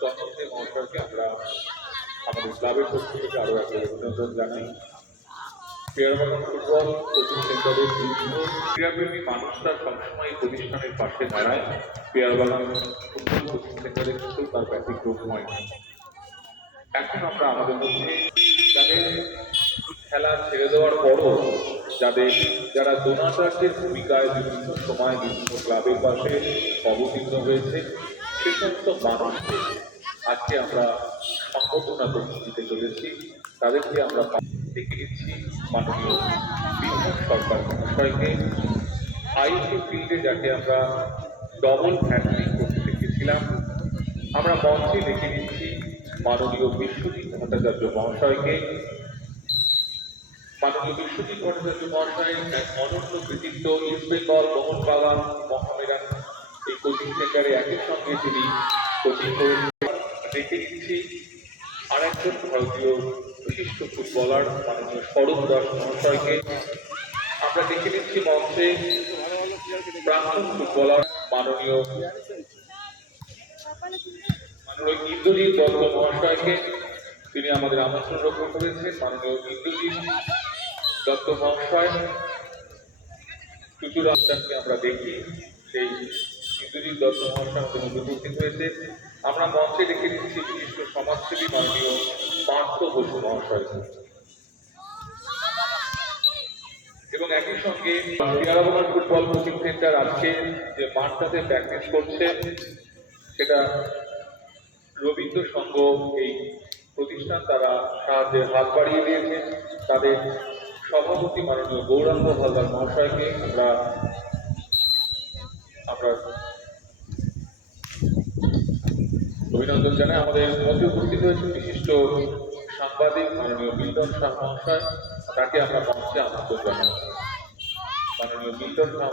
চন্দ্রদেব মহাশয়কে আমরা আমাদের ক্লাবের পক্ষ থেকে আরো একবার অভিনন্দন জানাই। পেয়ারবাগান ফুটবল কোচিং সেন্টারের বিভিন্ন ক্রীড়াপ্রেমী মানুষরা সবসময় প্রতিষ্ঠানের পাশে দাঁড়ায়। পেয়ারবাগান ফুটবল কোচিং সেন্টারে কিন্তু তার ব্যতিক্রম হয়। এখন আমরা আমাদের মধ্যে যাদের খেলা ছেড়ে দেওয়ার পরও যারা ডোনাটারদের ভূমিকায় বিভিন্ন সময় বিভিন্ন ক্লাবের পাশে অবতীর্ণ হয়েছে, সে সমস্ত মানুষকে আজকে আমরা সম্বর্ধনা দিতে চলেছি। তাদেরকে আমরা ডেকে দিচ্ছি মাননীয় বিধান সরকার মহাশয়কে। আইসি ফিল্ডে যাকে আমরা ডবল হ্যাট্রিক করতে দেখেছিলাম, আমরা মঞ্চে ডেকে দিচ্ছি মাননীয় বিশ্বজিৎ ভট্টাচার্য মহাশয়কে। মাননীয় বিশ্বজিৎ ভট্টাচার্য মহাশয় এক অনন্য কৃতিত্ব। ইস্ট বেঙ্গল, মোহনবাগান, মহামেডান এই কোচিং সেন্টারে একই সঙ্গে তিনি কোচিং করেছেন। দেখে দিচ্ছি আর একজন ভারতীয় বিশিষ্ট ফুটবলার মাননীয় স্বরূপ দাস মহাশয়কে। আমরা দেখে দিচ্ছি মঞ্চে প্রাক্তন ফুটবলার মাননীয় ইন্দ্রজিৎ দত্ত মহাশয়কে। তিনি আমাদের আমন্ত্রণ রক্ষা করেছেন। মাননীয় ইন্দ্রজিৎ দত্ত মহাশয় প্রচুর আস্থাকে আমরা দেখি, সেই ইন্দ্রজিৎ দত্ত মহাশয় আমাদের মধ্যে উপস্থিত হয়েছে। আমরা মঞ্চে দেখে দিচ্ছি বিশিষ্ট সমাজসেবী মাননীয় পার্থ বসু মহাশয় এবং একই সঙ্গে পেয়ারবাগান ফুটবল কোচিং সেন্টার আজকে যে মাঠটাতে প্র্যাকটিস করছে, সেটা রবীন্দ্র সংঘ এই প্রতিষ্ঠান তারা সাহায্যের হাত বাড়িয়ে দিয়েছে। তাদের সভাপতি মাননীয় গৌরাঙ্গ হালদার মহাশয়কে আমরা অভিনন্দন জানাই। আমাদের মধ্যে উপস্থিত হয়েছেন বিশিষ্ট সাংবাদিক মাননীয় মিল্টন শাহ মহাশয়, তাকে আমরা মঞ্চে আমন্ত্রণ জানাই। মাননীয় মিল্টন শাহ